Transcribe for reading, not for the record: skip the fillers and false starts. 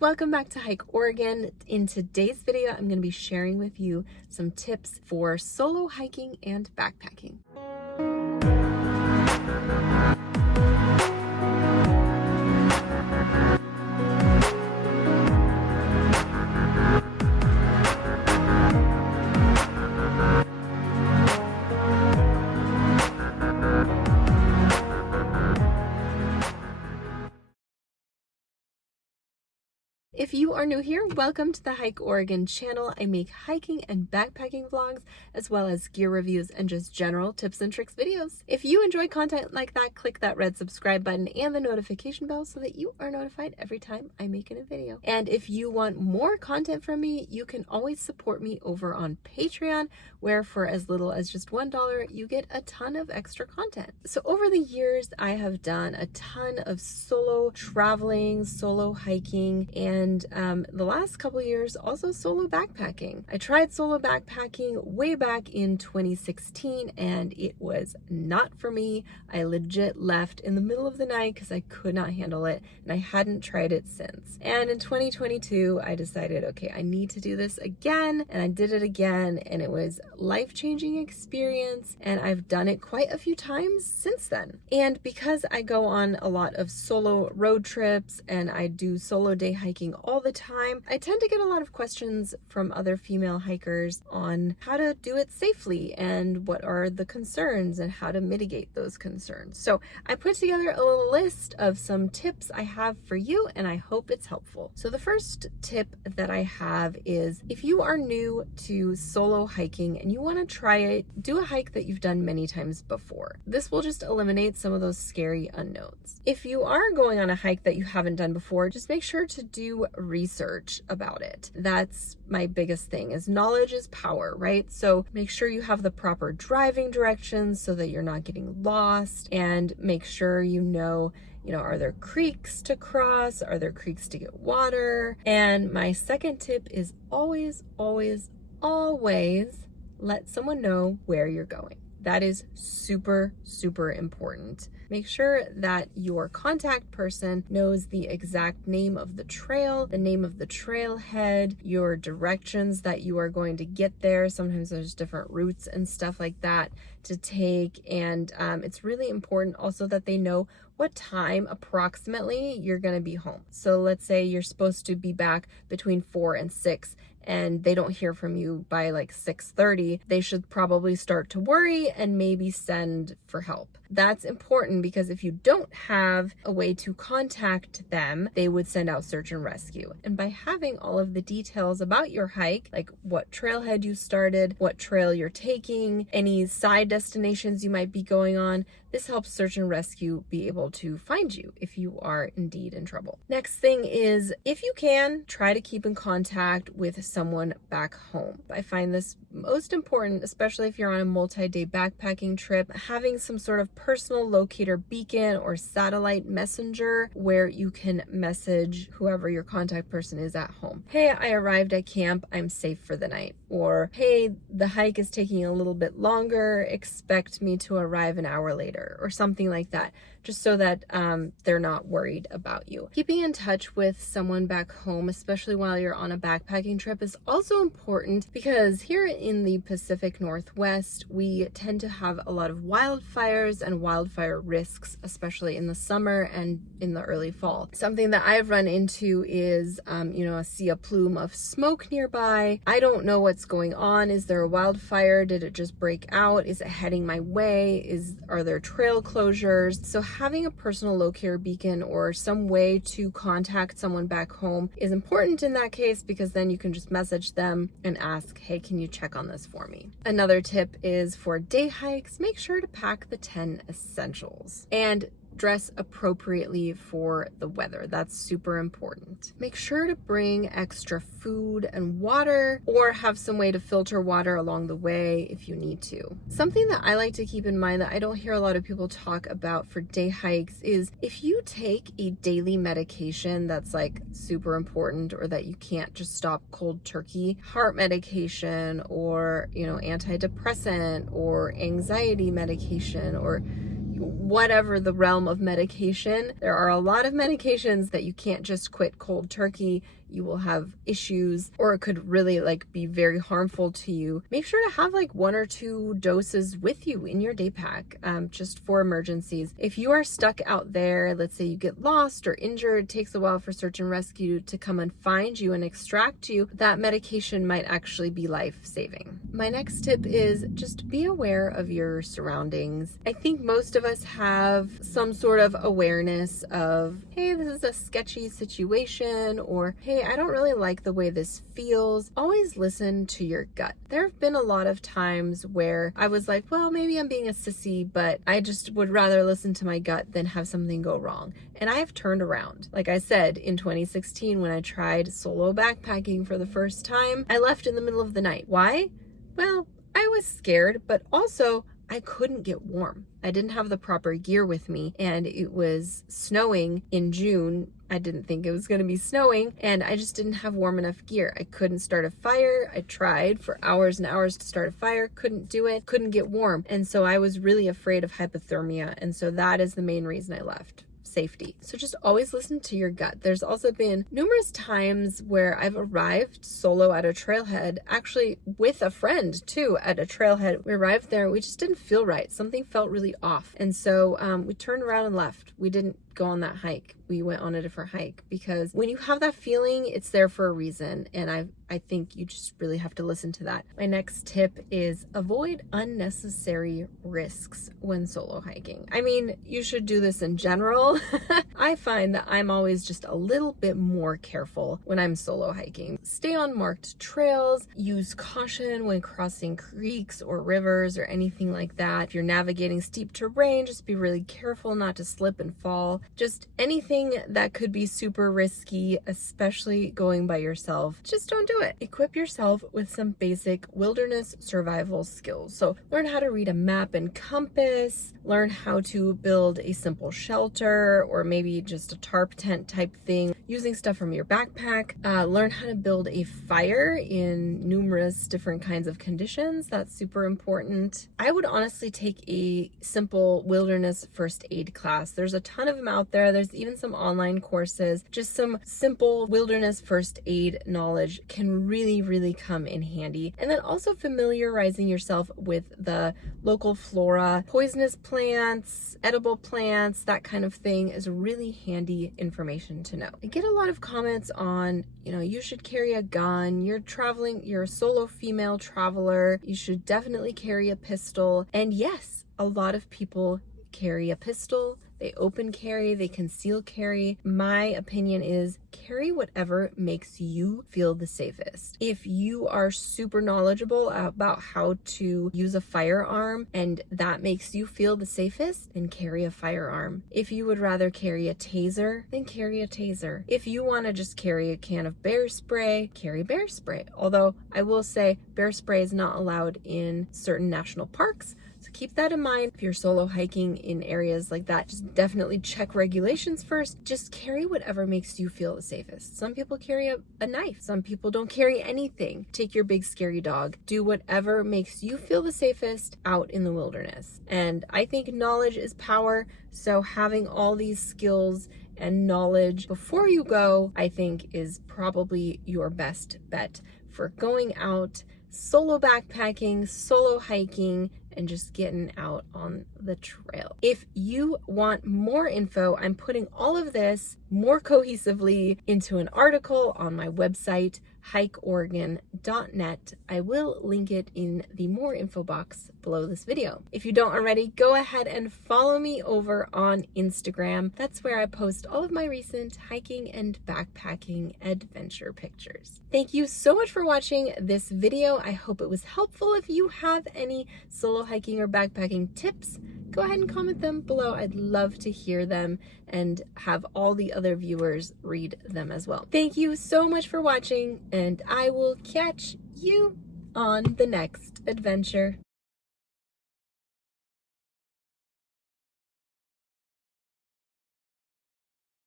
welcome back to Hike Oregon. In today's video, I'm going to be sharing with you some tips for solo hiking and backpacking. If you are new here, welcome to the Hike Oregon channel. I make hiking and backpacking vlogs, as well as gear reviews and just general tips and tricks videos. If you enjoy content like that, click that red subscribe button and the notification bell so that you are notified every time I make a new video. And if you want more content from me, you can always support me over on Patreon, where for as little as just $1, you get a ton of extra content. So over the years, I have done a ton of solo traveling, solo hiking, and the last couple of years also solo backpacking. I tried solo backpacking way back in 2016 and it was not for me. I legit left in the middle of the night because I could not handle it, and I hadn't tried it since. And in 2022 I decided, okay, I need to do this again, and I did it again, and it was life-changing experience, and I've done it quite a few times since then. And because I go on a lot of solo road trips and I do solo day hiking all the time, I tend to get a lot of questions from other female hikers on how to do it safely and what are the concerns and how to mitigate those concerns. So I put together a little list of some tips I have for you, and I hope it's helpful. So the first tip that I have is, if you are new to solo hiking and you want to try it, do a hike that you've done many times before. This will just eliminate some of those scary unknowns. If you are going on a hike that you haven't done before, just make sure to do research about it. That's my biggest thing, is knowledge is power, right? So make sure you have the proper driving directions so that you're not getting lost, and make sure you know, are there creeks to cross? Are there creeks to get water? And my second tip is always, always, always let someone know where you're going. That is super, super important. Make sure that your contact person knows the exact name of the trail, the name of the trailhead, your directions that you are going to get there. Sometimes there's different routes and stuff like that to take. And it's really important also that they know what time approximately you're going to be home. So let's say you're supposed to be back between 4 and 6. And they don't hear from you by like 6:30, they should probably start to worry and maybe send for help. That's important, because if you don't have a way to contact them, they would send out search and rescue. And by having all of the details about your hike, like what trailhead you started, what trail you're taking, any side destinations you might be going on, this helps search and rescue be able to find you if you are indeed in trouble. Next thing is, if you can, try to keep in contact with someone back home. I find this most important, especially if you're on a multi-day backpacking trip, having some sort of personal locator beacon or satellite messenger where you can message whoever your contact person is at home. Hey, I arrived at camp, I'm safe for the night. Or, hey, the hike is taking a little bit longer, expect me to arrive an hour later, or something like that, just so that they're not worried about you. Keeping in touch with someone back home, especially while you're on a backpacking trip, is also important, because here in the Pacific Northwest, we tend to have a lot of wildfires and wildfire risks, especially in the summer and in the early fall. Something that I've run into is, see a plume of smoke nearby. I don't know what's going on. Is there a wildfire? Did it just break out? Is it heading my way? Are there trail closures? So having a personal locator beacon or some way to contact someone back home is important in that case, because then you can just message them and ask, hey, can you check on this for me? Another tip is, for day hikes, make sure to pack the 10 essentials and dress appropriately for the weather. That's super important. Make sure to bring extra food and water, or have some way to filter water along the way if you need to. Something that I like to keep in mind that I don't hear a lot of people talk about for day hikes is, if you take a daily medication that's like super important, or that you can't just stop cold turkey, heart medication, or antidepressant, or anxiety medication, or whatever the realm of medication. There are a lot of medications that you can't just quit cold turkey. You will have issues, or it could really be very harmful to you. Make sure to have 1 or 2 doses with you in your day pack, just for emergencies. If you are stuck out there, let's say you get lost or injured, it takes a while for search and rescue to come and find you and extract you, that medication might actually be life-saving. My next tip is just be aware of your surroundings. I think most of us have some sort of awareness of, hey, this is a sketchy situation, or hey, I don't really like the way this feels. Always listen to your gut. There have been a lot of times where I was like, well, maybe I'm being a sissy, but I just would rather listen to my gut than have something go wrong. And I've turned around. Like I said, in 2016, when I tried solo backpacking for the first time, I left in the middle of the night. Why? Well, I was scared, but also I couldn't get warm. I didn't have the proper gear with me, and it was snowing in June. I didn't think it was going to be snowing, and I just didn't have warm enough gear. I couldn't start a fire. I tried for hours and hours to start a fire, couldn't do it, couldn't get warm. And so I was really afraid of hypothermia, and so that is the main reason I left. Safety. So just always listen to your gut. There's also been numerous times where I've arrived solo at a trailhead, actually with a friend too at a trailhead. We arrived there, we just didn't feel right. Something felt really off. And so we turned around and left. We didn't go on that hike. We went on a different hike, because when you have that feeling, it's there for a reason. And I think you just really have to listen to that. My next tip is avoid unnecessary risks when solo hiking. I mean, you should do this in general. I find that I'm always just a little bit more careful when I'm solo hiking. Stay on marked trails, use caution when crossing creeks or rivers or anything like that. If you're navigating steep terrain, just be really careful not to slip and fall. Just anything that could be super risky, especially going by yourself, just don't do it. Equip yourself with some basic wilderness survival skills. So learn how to read a map and compass, learn how to build a simple shelter, or maybe just a tarp tent type thing using stuff from your backpack. Learn how to build a fire in numerous different kinds of conditions. That's super important. I would honestly take a simple wilderness first aid class. There's a ton of them out there. There's even some online courses. Just some simple wilderness first aid knowledge can really come in handy. And then also familiarizing yourself with the local flora, poisonous plants, edible plants, that kind of thing is really handy information to know. I get a lot of comments on, you should carry a gun, you're a solo female traveler, you should definitely carry a pistol. And yes, a lot of people carry a pistol. They open carry, they conceal carry. My opinion is carry whatever makes you feel the safest. If you are super knowledgeable about how to use a firearm and that makes you feel the safest, then carry a firearm. If you would rather carry a taser, then carry a taser. If you want to just carry a can of bear spray, carry bear spray. Although I will say bear spray is not allowed in certain national parks. So keep that in mind. If you're solo hiking in areas like that, just definitely check regulations first. Just carry whatever makes you feel the safest. Some people carry a knife. Some people don't carry anything. Take your big scary dog. Do whatever makes you feel the safest out in the wilderness. And I think knowledge is power. So having all these skills and knowledge before you go, I think is probably your best bet for going out solo backpacking, solo hiking, and just getting out on the trail. If you want more info, I'm putting all of this more cohesively into an article on my website, hikeoregon.net. I will link it in the more info box below this video. If you don't already, go ahead and follow me over on Instagram. That's where I post all of my recent hiking and backpacking adventure pictures. Thank you so much for watching this video. I hope it was helpful. If you have any solo hiking or backpacking tips, go ahead and comment them below. I'd love to hear them and have all the other viewers read them as well. Thank you so much for watching, and I will catch you on the next adventure.